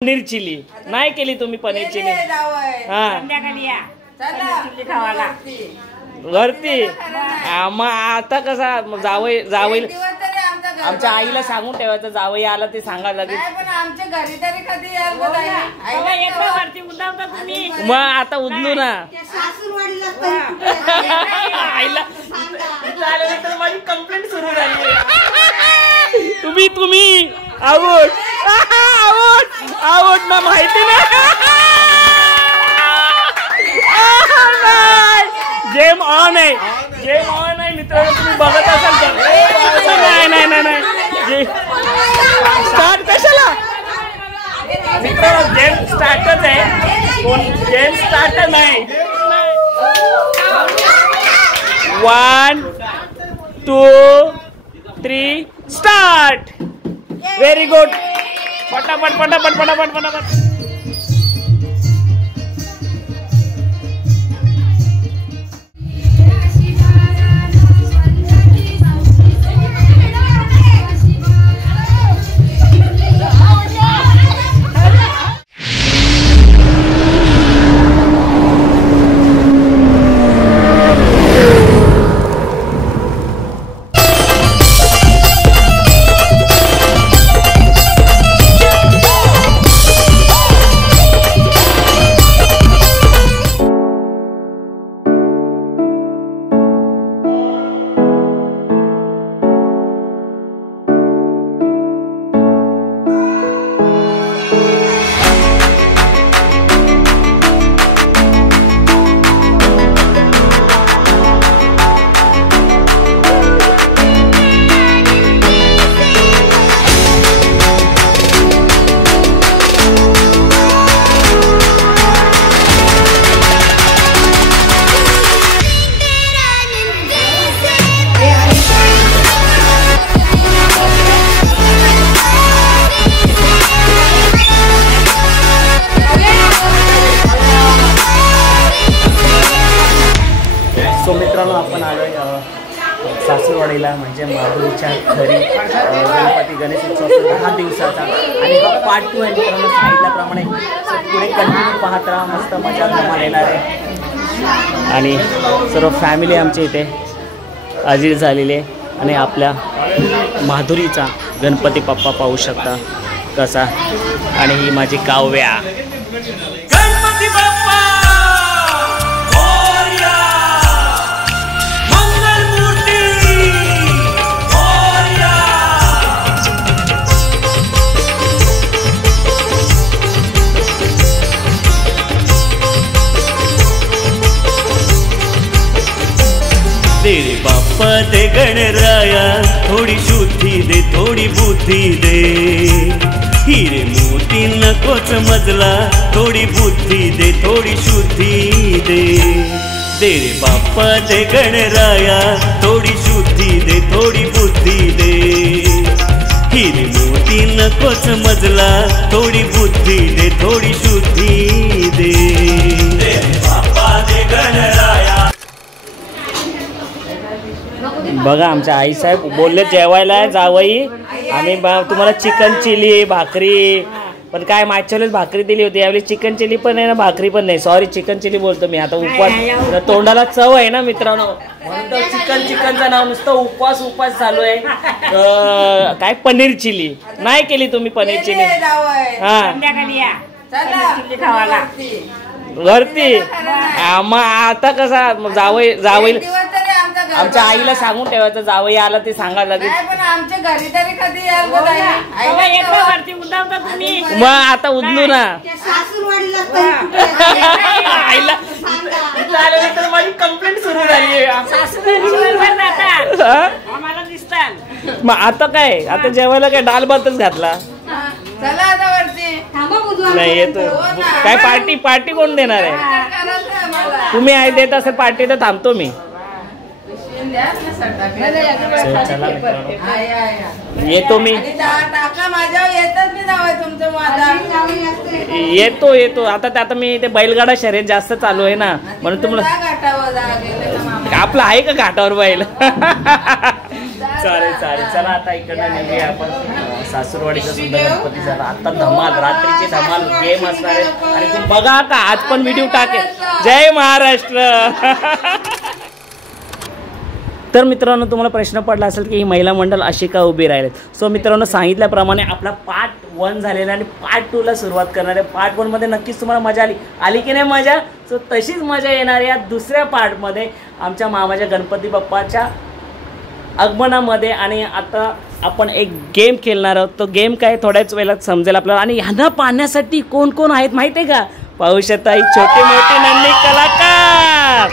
Paneer chilli नाही केली तुम्ही पनीर चिली संध्याकाळी या चिली खावाला वरती मग आता कसा जावई आमच्या आईला सांगून ठेवायचं जावई आला ते सांगा लगेच आमच्या घरी तरी कधी मग आता उदलू ना आईला तर माझी कंप्लेंट सुरू झाली तुम्ही आवड ना माहिती ना गेम ऑन आहे मित्रांनो तुम्ही बघत असाल तर नाही स्टार्ट कशाला मित्रांनो गेम स्टार्टच आहे गेम स्टार्ट नाही 1 2 3 स्टार्ट व्हेरी गुड पटापट मित्रांनो आपण आलोय सासूरवाडीला म्हणजे माधुरीच्या घरी गणपती गणेश उत्सव 10 दिवसाचा आणि हा पार्ट 2 आहे मित्रांनो सांगितल्याप्रमाणे पुढे कंटिन्यू पाहत राहा मस्त मजा धमाल येणार आहे आणि सर्व फॅमिली आमच्या इथे हजर झालेली आहे आणि आपल्या माधुरीचा गणपती बाप्पा पाहू शकता कसा आणि ही माझी काव्या गणपती बाप्पा तेरे बाप्पा दे गणराया थोड़ी शुद्धि दे थोड़ी बुद्धि दे हीरे मोती नकोच मजला थोड़ी बुद्धि दे थोड़ी शुद्धि दे तेरे बाप्पा दे गणराया थोड़ी शुद्धि दे थोड़ी बुद्धि दे हीरे मोती नकोच मजला थोड़ी बुद्धि दे थोड़ी शुद्धि दे तेरे बाप्पा दे गणराया बघा आमच्या आईसाहेब बोलले जेवायला जावई आम्ही तुम्हाला चिकन चिली भाकरी पण काय मागच्या वेळेस भाकरी दिली होती यावेळी चिकन चिली पण आहे ना भाकरी पण नाही सॉरी चिकन चिली बोलतो मी आता उपवास तोंडाला चव आहे ना मित्रांनो म्हणतो चिकनचं नाव नुसतं उपवास चालू आहे काय पनीर चिली नाही केली तुम्ही पनीर चिली संध्याकाळी या चिली खावाला वरती मग आता कसा जावई आमच्या आईला सांगून ठेवायचं जावई आला ते सांगा लगेच आमच्या घरी तरी कधी मग आता उदलू ना आईला तर माझी कंप्लेंट सुरू झाली मग आता काय आता जेवायला काय डाल भातच घातला चला आता वरती नाही येतो काय पार्टी कोण देणार आहे तुम्ही आई देत असेल पार्टी तर थांबतो मी येतो मी येतो आता मी ते बैलगाडा शर्यत जास्त चालू आहे ना म्हणून तुम्हाला आपलं आहे का घाटावर बैल चालेल चला आता इकडनं निघूया आपण सासूरवाडीचा सुद्धा गणपती झाला. आता धमाल, रात्रीची धमाल गेम असणार आहे आणि तुम्ही बघा का आज पण व्हिडिओ टाकेल. जय महाराष्ट्र. तर मित्रांनो तुम्हाला प्रश्न पडला असेल की ही महिला मंडळ अशी का उभी राहिलेत. सो मित्रांनो सांगितल्याप्रमाणे आपला पार्ट 1 झालेला आणि पार्ट 2 ला सुरुवात करणार आहे. पार्ट 1 मध्ये नक्कीच तुम्हाला मजा आली की नाही मजा. सो तशीच मजा येणार या दुसऱ्या पार्टमध्ये आमच्या मामाच्या गणपती बाप्पाच्या आगमनामध्ये. आणि आता आपण एक गेम खेळणार आहोत. तो गेम काय थोड्याच वेळात समजेल आपल्याला. आणि ह्यांना पाहण्यासाठी कोण कोण आहेत माहिती आहे का. पाहू शकता ही छोटे मोठे नन्हे कलाकार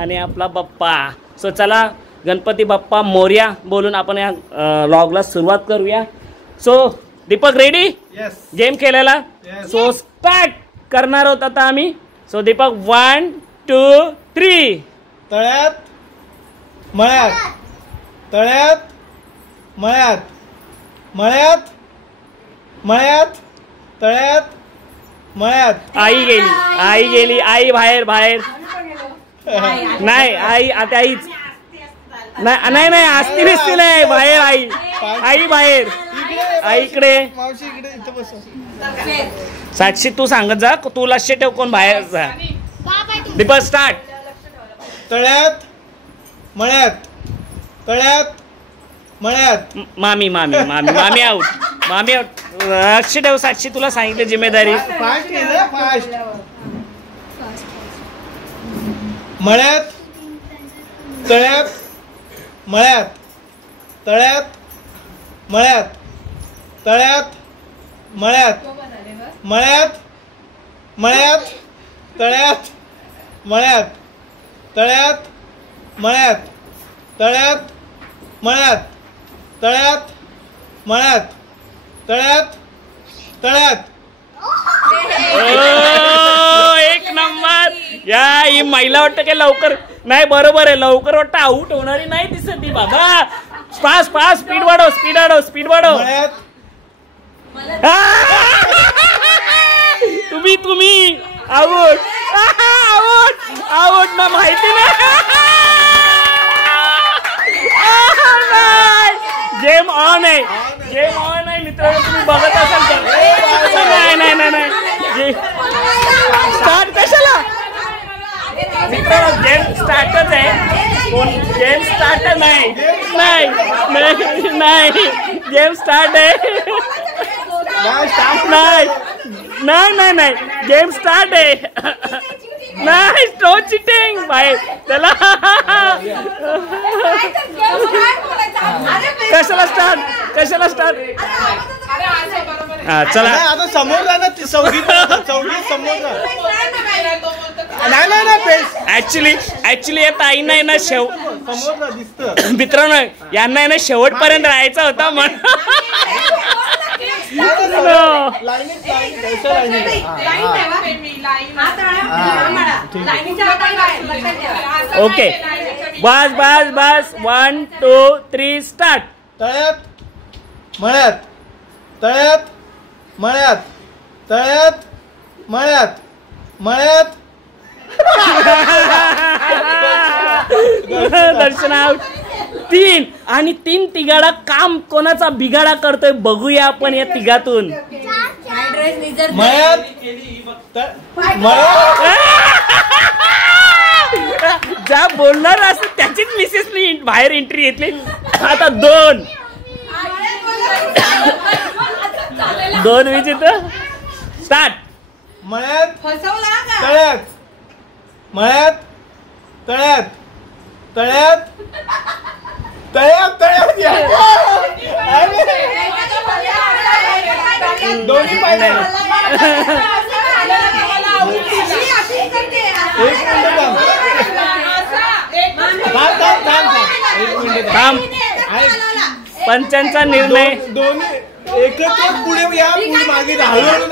आणि आपला बाप्पा. सो चला गणपती बाप्पा मोरया बोलून आपण या व्लॉगला सुरुवात करूया. सो दीपक रेडी गेम खेळायला. सो स्टार्ट करणार आहोत आता आम्ही. सो दीपक 1 2 3. तळ्यात मळ्यात तळ्यात मळ्यात मळ्यात मळ्यात तळ्यात मळ्यात. आई गेली आई बाहेर नाही आई आता आईच नाही असती बिसती नाही बाहेर. आई बाहेर. आईकडे मावशी इकडे इथं बस. साक्षी तू सांगत जा तू लक्ष ठेव कोण बाहेर जा. दीपक स्टार्ट. तळ्यात मळ्यात तळ्यात मळ्यात. मामी आऊट. लक्ष ठेव साक्षी तुला सांगितलं जिम्मेदारी. Fast fast. मळ्यात तळ्यात मळ्यात तळ्यात मळ्यात तळ्यात मळ्यात मळ्यात मळ्यात तळ्यात मळ्यात तळ्यात मळ्यात तळ्यात मळ्यात तळ्यात मळ्यात तळ्यात तळ्यात. एक नंबर. या ही महिला वाटतं की लवकर नाही. बरोबर आहे लवकर वाटतं आऊट होणारी नाही दिसत ती बाबा. फास्ट स्पीड वाढव. तुम्ही आऊट ना माहिती नाही. गेम ऑन आहे मित्रांनो तुम्ही बघत असाल तर. नाही स्टार्ट कशाला मित्रांनो गेम स्टार्टच आहे. गेम स्टार्ट नाही गेम स्टार्ट आहे. नाही गेम स्टार्ट आहे. नाही नो चिटिंग बाहेर. चला कशाला स्टार्ट हा चला आता समोर जाणार चौघी समोर जा. नाही ऍक्च्युली या ताईंना आहे ना समोर जा दिसतं. मित्रांनो यांना आहे ना शेवटपर्यंत राहायचा होता म्हणून. ओके बस 1 2 3 स्टार्ट. तळ्यात मळ्यात तळ्यात मळ्यात तळ्यात मळ्यात मळ्यात. दर्शन आउट. 3 आणि 3 तिघाडा काम कोणाचा बिघाडा करतोय बघूया आपण या तिघातून. मळ्यात ज्या बोलणार असं त्याचीच मिसेसनी बाहेर एंट्री घेतली. आता 2 विचित्र स्टार्ट. मळ्यात तळ्यात मळ्यात तळ्यात तळ्यात तळ्यात दोन्ही पाहिजे. थांब. पंचांचा निर्णय. दोन्ही एकत्र पुढे या पुढे मागे हळूहळू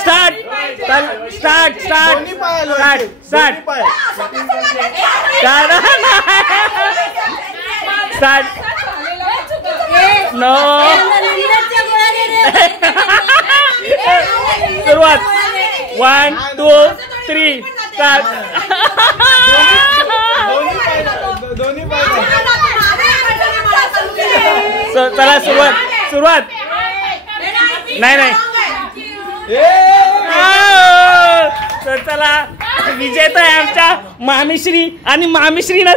स्टार्ट. नो सुरुवात 1 2 3 स्टार्ट. दोन्ही पाहिजे. सो चला सुरुवात नाही तर चला विजेता आहे आमच्या मामीश्री आणि मामीश्रीनं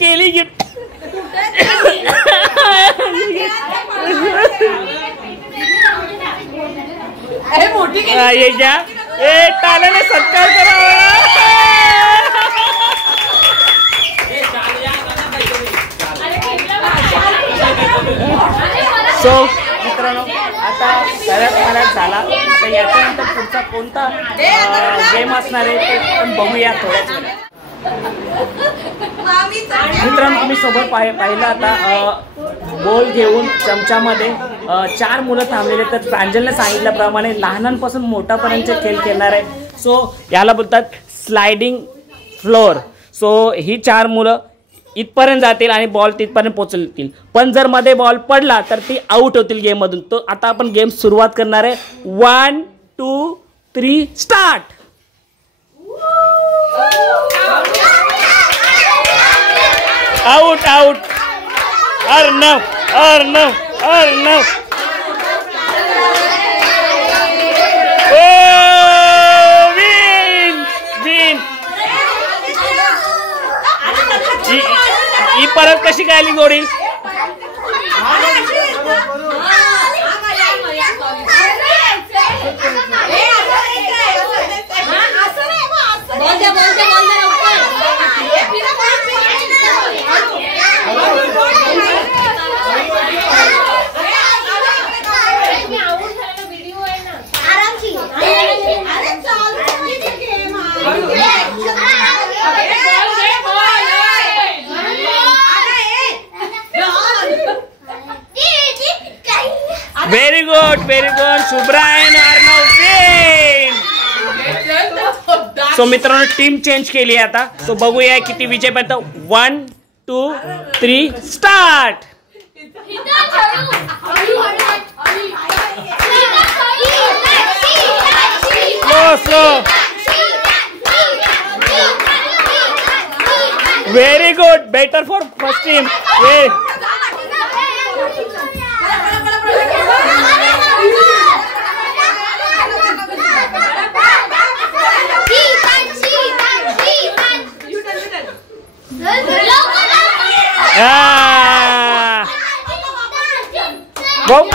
केली गिफ्ट ये घ्या ए टाळ्याने सत्कार करावा सो मित्रांनो आता सगळ्यात झाला तर याच्यानंतर पुढचा कोणता गेम असणार आहे ते पण बघूया थोड्याच वेळात. मित्रांनो तुम्ही सोबत पाहिलं आता बॉल घेऊन चमच्यामध्ये 4 मुलं थांबलेले तर प्रांजलने सांगितल्याप्रमाणे लहानांपासून मोठ्यापर्यंतचे खेळ खेळणार आहे. सो याला बोलतात स्लायडिंग फ्लोअर. सो ही 4 मुलं इथपर्यंत जातील आणि बॉल तिथपर्यंत पोहोचतील पण जर मध्ये बॉल पडला तर ती आउट होतील गेममधून. तो आता आपण गेम सुरुवात करणार आहे. 1 2 3 स्टार्ट. आउट अर्णव विन ही परत कशी काय आली गोडी. Very good Shubhra and Arnav win. So मित्रांनो टीम चेंज केली आहे आता. सो बघूया किती विजय पडतो. 1 2 3 start. Slow very good better for first team.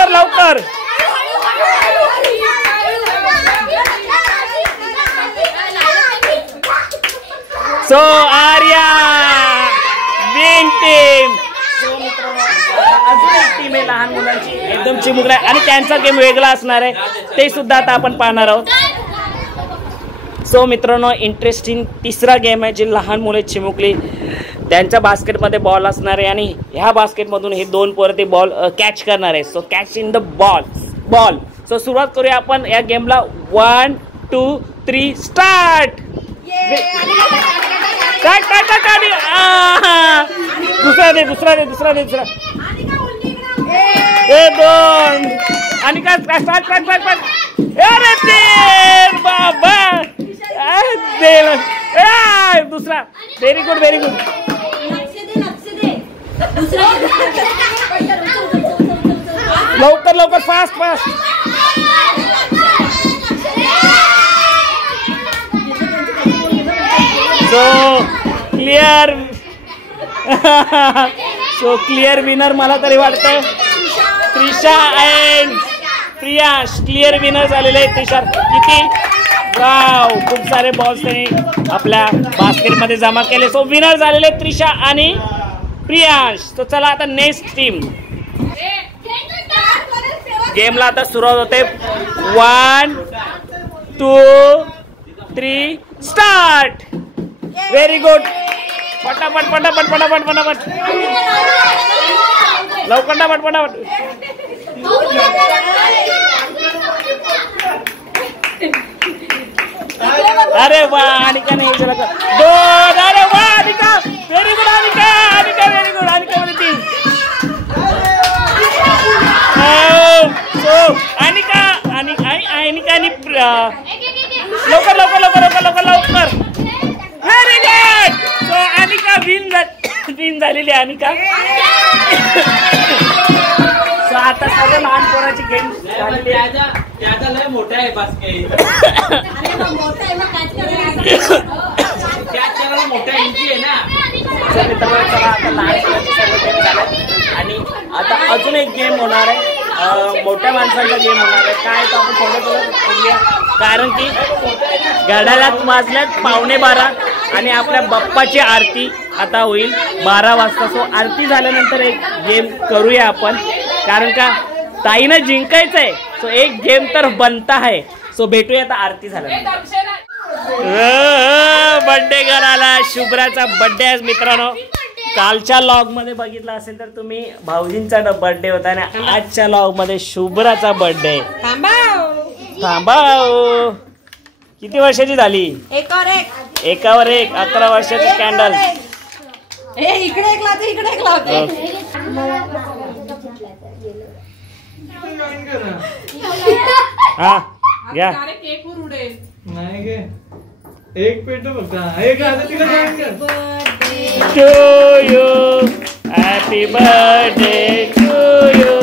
लवकर सो आर्या विन टीम. अजून एक टीम आहे लहान मुलांची एकदम चिमुकला आणि त्यांचा गेम वेगळा असणार आहे ते सुद्धा आता आपण पाहणार आहोत. सो मित्रांनो इंटरेस्टिंग तिसरा गेम आहे जे लहान मुले चिमुकली त्यांच्या बास्केटमध्ये बॉल असणार आहे आणि ह्या बास्केटमधून हे 2 पोरं ते बॉल कॅच करणार आहे. So catch in the ball. So सुरुवात करूया आपण या गेमला. 1 2 3 स्टार्ट. दुसरा ए 2 आणि काय स्टार्ट बाबा दुसरा व्हेरी गुड लवकर फास्ट सो क्लिअर विनर मला तरी वाटतं Trisha and Priyansh clear winner झालेले आहेत. त्रिशा किती वाव खूप सारे बॉल्स त्यांनी आपल्या बास्केटमध्ये जमा केले. सो विनर झालेले त्रिशा आणि प्रियांश. तो चला आता नेक्स्ट टीम गेमला आता सुरुवात होते. 1 2 3 स्टार्ट. व्हेरी गुड पटापट लवकर पटापट. अरे वा अनिका नाही चला 2. अरे वा Anika very good. Anika very good. Anika मध्ये 3. सो अनिका आणि लवकर very good. So Anika win झालेली. अनिका चला आता सर्व लहान पोराची गेम झालेली आहे. त्याचा लय मोठा आहे बास्केट. त्याला मोठा इंची आहे ना. चला आता लहान पोराची सर्व गेम झाले आणि आता अजून एक गेम होणार आहे. मोठ्या माणसांचा गेम होणार आहे. काय तर आपण थोडं बोलूया कारण की घड्याळात वाजल्यात 11:15 आणि आपल्या बाप्पाची आरती आता होईल 12 वाजता. सो आरती झाल्यानंतर एक गेम करूया आपण कारण का ताईनं जिंकायचंय. सो एक गेम तर बनता आहे. सो भेटूया आता आरती झाल्यानंतर. बर्थडे करायला शुभ्राचा बर्थडे आहे मित्रांनो. कालच्या लॉग मध्ये बघितलं असेल तर तुम्ही भाऊजींचा बर्थडे होता आणि आजच्या लॉग मध्ये शुभ्राचा बर्थडे. थांबा किती वर्षाची झाली? एकावर एक 11 वर्षाचे कॅन्डल. इकडे एक लावते इकडे एक लावते. हा घ्या. केकवर उडेल. नाही गे एक पेट फक्त एक आता तिला सांग. To you, happy birthday to you,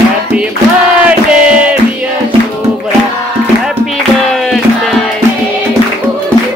happy birthday dear Shubhra, happy birthday to you.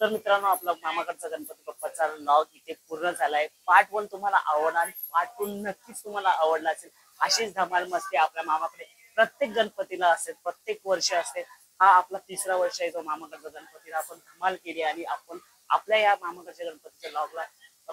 तर मित्रांनो आपला मामाकडचा गणपती बाप्पाचा लॉग इथे पूर्ण झालाय. पार्ट 1 तुम्हाला आवडला आणि पार्ट 2 नक्कीच तुम्हाला आवडला असेल. अशीच धमाल मस्ती आपल्या मामाकडे प्रत्येक गणपतीला असेल, प्रत्येक वर्ष असते. हा आपला 3रा वर्ष आहे जो मामाकडचा गणपतीला आपण धमाल केली आणि आपण आपल्या या मामाकडच्या गणपतीच्या लॉगला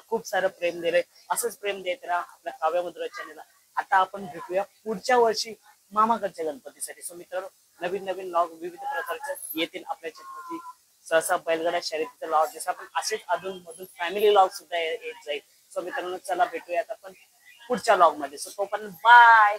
खूप सारं प्रेम दिलंय. असंच प्रेम देत राहा आपल्या काव्य मुद्रा चॅनेलला. आता आपण भेटूया पुढच्या वर्षी मामाकडच्या गणपतीसाठी. सो मित्रांनो नवीन नवीन लॉग विविध प्रकारचे येतील आपल्या चॅनलवरती. सहसा बैलगाडा शर्यतीचा लॉग जसं आपण असेच अधून मधून फॅमिली लॉग सुद्धा येत जाईल. सो मित्रांनो चला भेटूयात आपण पुढच्या लॉग मध्ये. सो तोपर्यंत बाय.